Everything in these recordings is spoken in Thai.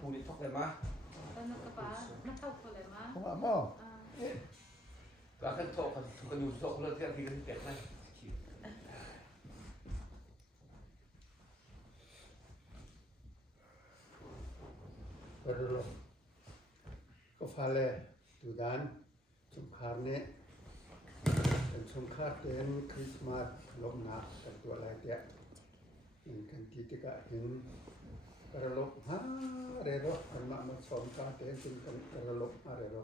พรุ่งนี้ทอกเลยมั้ยผมว่าหม้อ ก็ขั้นโตกันอยู่โตเรื่องที่กันเก็บไหมBerdoa. Kefale tudan sungkarne dan sungkar den Christmas lom nak dan tua lai dia. Kan kita hin berlok ha rero kan mak mak sungkar den kan berlok ha rero.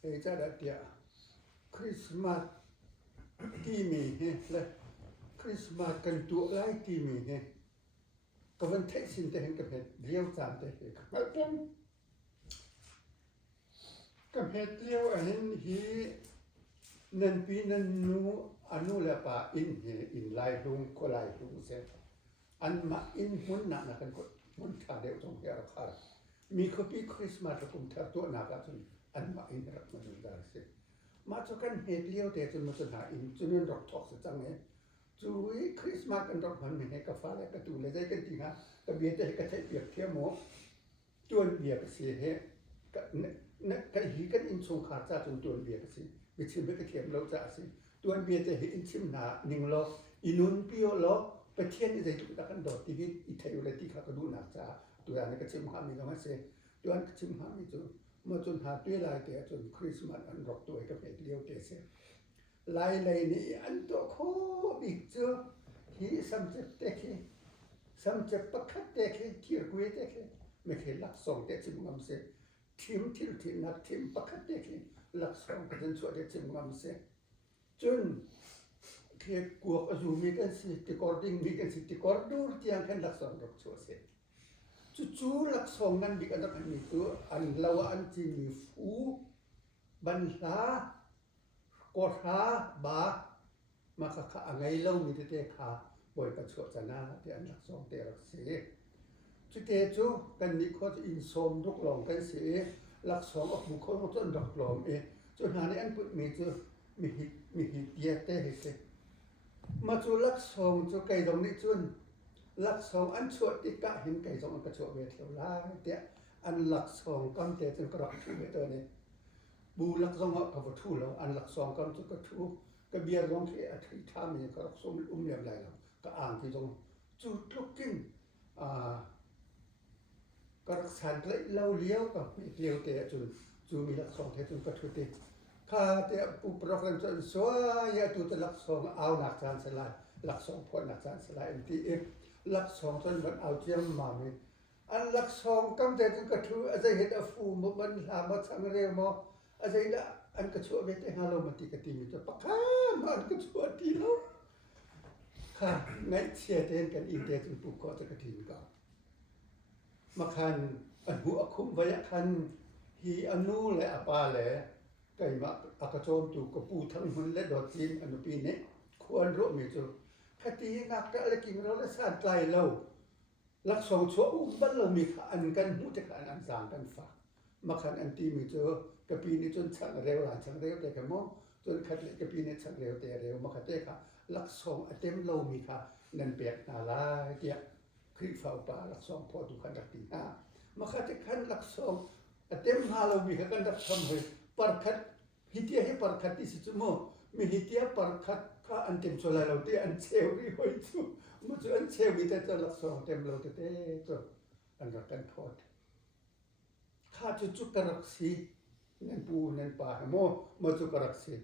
Jadi dia Christmas timi he le Christmas kan tua lai timi he. Kawan tek sin teh kan pet dia jam teh kanกับเหตุเลี้ยวอันนี้ฮีนันปีนันนูอนุเลปะอินเฮอินไลลุงก็ไลลุงเสร็จอันมาอินหุ่นหนักนะกันก็หุ่นขาเดียวตรงเฮียร์คาร์มีคบีคริสต์มาสกุมทัดตัวหนักจนอันมาอินรักมันได้เสร็จมาจากกันเหตุเลี้ยวแต่จนมาจนหาอินจนนั่นดอกทอกสัจจังเนี่ยจุยคริสต์มาสกันดอกมันไม่ให้กาแฟและกระตูเลยได้กันจริงฮะกระเบียดได้กระเทยเปียกเทียมหมอจวนเบียกเสียเหตุนักการหิกันอินทรงขาดจากจนตัวเบียกสิวิชิมไปกระเทียมเราจะสิตัวเบียจะเห็นอินชิมหนาหนึ่งล้ออินุนพิโอล้อไปเทียนในตุกตะกันดอดที่วิอิทยุเลติขากระดูหนักจ้าตัวนั้นก็ชิมหามีแล้วมั้งเสตัวนั้นก็ชิมหามีจนมาจนหาตัวลายแต่จนคริสต์มาสอันรอกตัวกับเหตุเลี้ยวเตะเสลายเลยนี่อันตัวโคบิกเจอฮีสัมเจ็บเตะขี้สัมเจ็บปักขัดเตะขี้เทียกุยเตะขี้ไม่เคยลักส่งเตะชิมงำเสทีมนักทีมปักขัดเด็กหลักสองก็จะช่วยเด็กจิมงามเสียจนเกี่ยวกับจูมีกันสิติกอร์ดิ้งมีกันสิติกอร์ดูที่ยังกันหลักสองรักช่วยเสียจู่หลักสองนั้นมีกันนักมีตัวอันลาวอันที่มีฟูบันลากอดาบามาข้าไงเล่ามีแต่ขาบ่อยกันช่วยจะน่าที่อันหลักสองแต่รักเสียจุดเดียวกันนี่เขาจะอินโซมทุกหลงกันเสียหลักสองออกบุคคลต้นดอกหลงจนหาในอันปุ่นมีจูมีหิเดียเตะเสียมาจูหลักสองจูไก่ตรงนี้จุนหลักสองอันชวดติกะเห็นไก่สองอันกระชวดเวทีลาเดียอันหลักสองก้อนเตะจนกระดกทูเวตัวนี้บูหลักสองเอากระทูแล้วอันหลักสองก้อนจุกระทูกระเบียร์ร้องที่อัฐิธามีกระดกสมเรียบไรแล้วก็อ่างที่ตรงจูทุกกินก็รักษาเลยเล่าเลี้ยวกับไม่เลี้ยวแต่จนจูมีหลักสองเท่าจนกระทุติข้าแต่อุปราชจนสวยตูแต่หลักสองเอาหนักจานสลายหลักสองพอหนักจานสลายอันที่หลักสองจนมันเอาเจียมมามีอันหลักสองกำแต่จนกระทุอาจจะเห็นฟูมันหามาสังเรียมอาจจะเห็นอันกระชัวเวทหาเรามาตีกติมีจะปักข้ามันกระชัวทีเราข้าไงเชียร์เต้นกันอินเดียจนปุกก็จะกระถิ่นก่อนมาคันอันหัวคุ้มไว้คันฮีอนุและอปาและไก่มาอากาโจมตูกปูทั้งหุ่นและดอดจีนอันปีนี้ควรรู้มีจูคดีนักอะไรกินเราและสานใจเราลักสองชั่วอุ้มบ้านเรามีอันกันหูจะขันอันสางกันฝากมาคันอันตีมีเจอกะปีนี้จนช่างเร็วหลานช่างเร็วแต่กะมองจนขัดกะปีนี้ช่างเร็วแต่เร็วมาขัดเตะค่ะลักสองเต็มเรามีค่ะนั่นเปียกนาลาเกียคลิปฝ้าป่าหลักสองพอดูขันดักตีห้ามาขัดจะขันหลักสองเต็มหาเรามีขันดักทำให้ปาร์คัดฮิตเตียให้ปาร์คัดที่สุดมั้งมีฮิตเตียปาร์คัดข้าอันเต็มโซลาเราเตะอันเชลวี่หอยจูมันจะอันเชลวี่แต่จะหลักสองเต็มเราเตะตัวอันรักกันทอดข้าจะจุกรักสีนั่นปูนั่นป่าโมมาจุกรักสี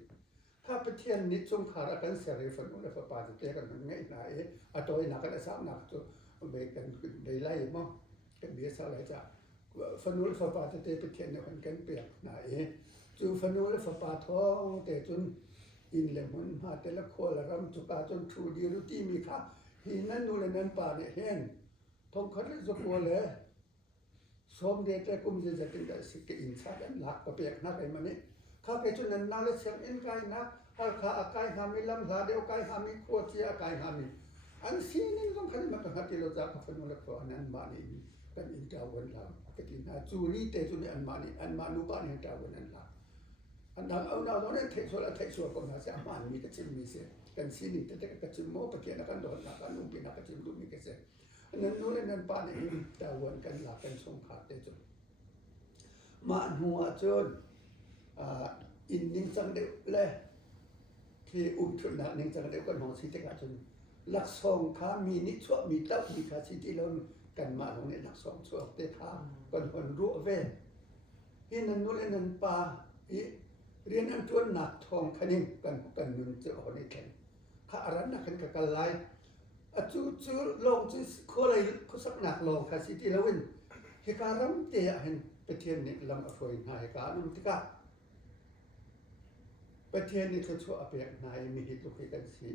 ข้าไปเที่ยนนิดจงขารักันเสียรีฟันอุลฟป่าจะเตะกันมันง่ายหน่ายอัตโอยนักกันสามนักตัวเบกันได้ไล่มั้งกันเบียร์สลายจ้ะฟันอุลฟป่าจะเตะไปเที่ยนเนี่ยกันเปียกหน่ายจูฟันอุลฟป่าท้องแต่จนอินเลมันมาแต่ละคนละรำจุกาจนทูดีรุตีมีข้าหินนั่นนู่นนั่นป่าเนี่ยเห็นทองคัดเลยจะกลัวเลยสมเด็จแต่กุมจะเป็นได้สิกอินชาดันหลักก็เปียกนักไอ้มันนี่ข้าไปจนนั้นน่าเสียงอินไกนักข้าข้าอากายหามีลำหาเดียวกายหามีขวดเสียอากายหามีอันซีนี่ต้องขันมาต้องหัดที่เราจะกับฟันวันละคนนั้นมานี่เป็นอินดาวันละก็ที่น่าจูนี่แต่จูนี่อันมานี่อันมานุบานี่ดาวันนั้นละ อันนั้นเอาหน้าตรงนั้นเทส่วนละเทส่วนคนหาเสียมันมีกระชิมมีเสียกันซีนี่แต่กระชิมโม่ประเกียนกันโดนหลักกันนุ่มปีนักกระชิมดูมีกระเสียอันนั้นนู้นนั้นป่านนี้แต่วนกันหลักกันสงขาดเตจนมาหัวจนอินนิ่งจังเดียวเลยที่ทุนนักนิ่งจังเดียวกันของสิทธิการจนหลักสองขามีนิชั่วมีเต้ามีขาสิทธิเรากันมาของเนี่ยหลักสองชั่วเตขากันคนรู้เว้ยที่นั้นนู้นนั้นป่าเรียนอันจวนหนักทองคันิ่งกันนุนจะออกในแข่งข้าอรันนักขันกับกันไล่จู่ลงจู่คนอะไรเขาสักหนักลงขาสิทธิเราเว้นเหตุการณ์เตะเห็นประเทศนี้ลำอภัยนายการนุ่มที่ก้าประเทศนี้เขาชั่วอภิญนายมีเหตุลุกกันสี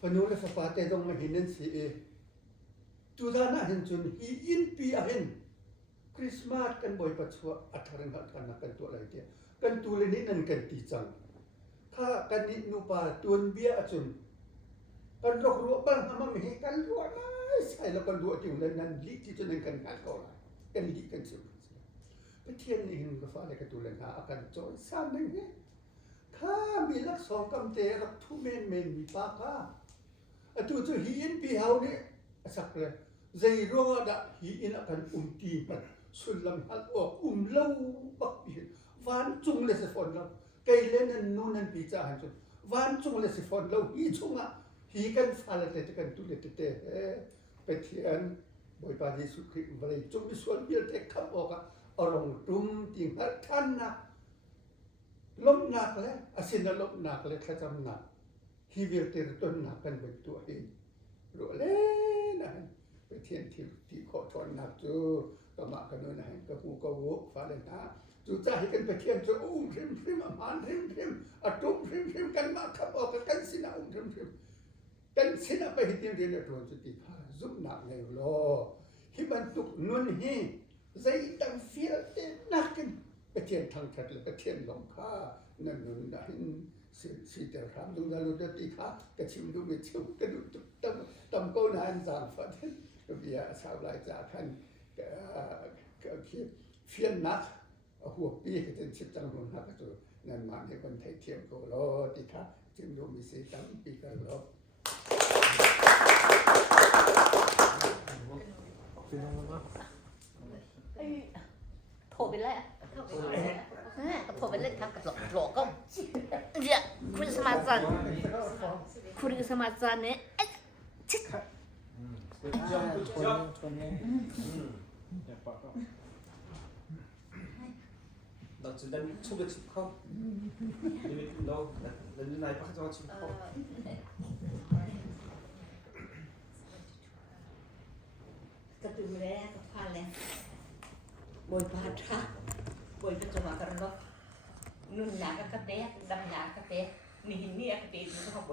ฝนูและฝาเตต้องมาเห็นนั่นสีจุดนั้นเห็นจนฮีอินปีเห็นคริสต์มาสกันบ่อยปัจจุบันอัฐรังกันนักกันตัวอะไรเดียกันตัวเลยนี่นั่นกันตีจังข้ากันนินูปาตัวเบี้ยจนกันรกรัวบ้างทำมาไม่เห็นกันรัวนะใช่แล้วกันรัวจริงเลยนั่นลิที่จนนั่นกันงานเขาละกันลิกันสุดประเทศนี้เห็นก็ฟ้าเลยกันตัวเลยนะอาการจอยซ้ำนั่นเนี่ยข้ามีลักสองกำเตะรักทุเมนมีปากข้าจู่ฮีอินปีเฮาเนี่ยสักเลยใจรัวดะฮีอินอาการตีมันสุดลำหักออกเล่าปักปีวันจุงเลยสิฝนเราไกลเล่นนั่นนู่นนั่นปีจ่าหันจุวันจุงเลยสิฝนเราฮีจุงอ่ะฮีกันฟ้าเลยแต่กันตุเลตเตะไปเทียนบ่อยปาดีสุขีบริจุงมีส่วนเดียวแต่ขับออกอ่ะอารมณ์ตุ้มติงหัดท่านนะล้มหนักเลยอาศินล้มหนักเลยข้าจำหนักฮีเวลเตอร์ต้นหนักกันเป็นตัวเองรัวเล่นนะไปเทียนที่ขอทอนหนักจูก็มากันนู่นนะก็หูก็วุฟ้าเลยนะจู่ใจกันไปเทียนจูพริมอามันพริมตุ้มพริมกันมาขับออกกันสินะพริมกันสินะไปเทียนเรียนตัวจุดที่ซุ่มหนักเลยล้อฮิบันตุกนุ่นฮีใจตั้งเฟียเต้นหนักกันไปเทียนทางขัดเลยไปเทียนลงข้านั่นนู่นนั่นสิแต่รำดูดาลุดตีข้ากระชิมดูไม่ชิมกระดูตั้มโกนานจางฝันก็เบียชาวไร่จากขันก็คิดเฟียนนักหัวปีก็จะชิบจังหวะนักตัวนั่นมาในคนไทยเทียมก็รอตีข้าชิมดูมีสีตั้งปีกันรอโผล่ไปเลยโผล่ไปเล่นครับกับหลอกก็เดี๋ยวคริสต์มาสเนี่ย너 지금 난 초배 칩커? 너 나이 박하정아 칩커?ก็ดูแลก็พาเลยบอยพาทะบอยก็จะมากันก็นุ่นหนากระเตะดำหนากระเตะมีหินนี่กระเตะดูเขาบอย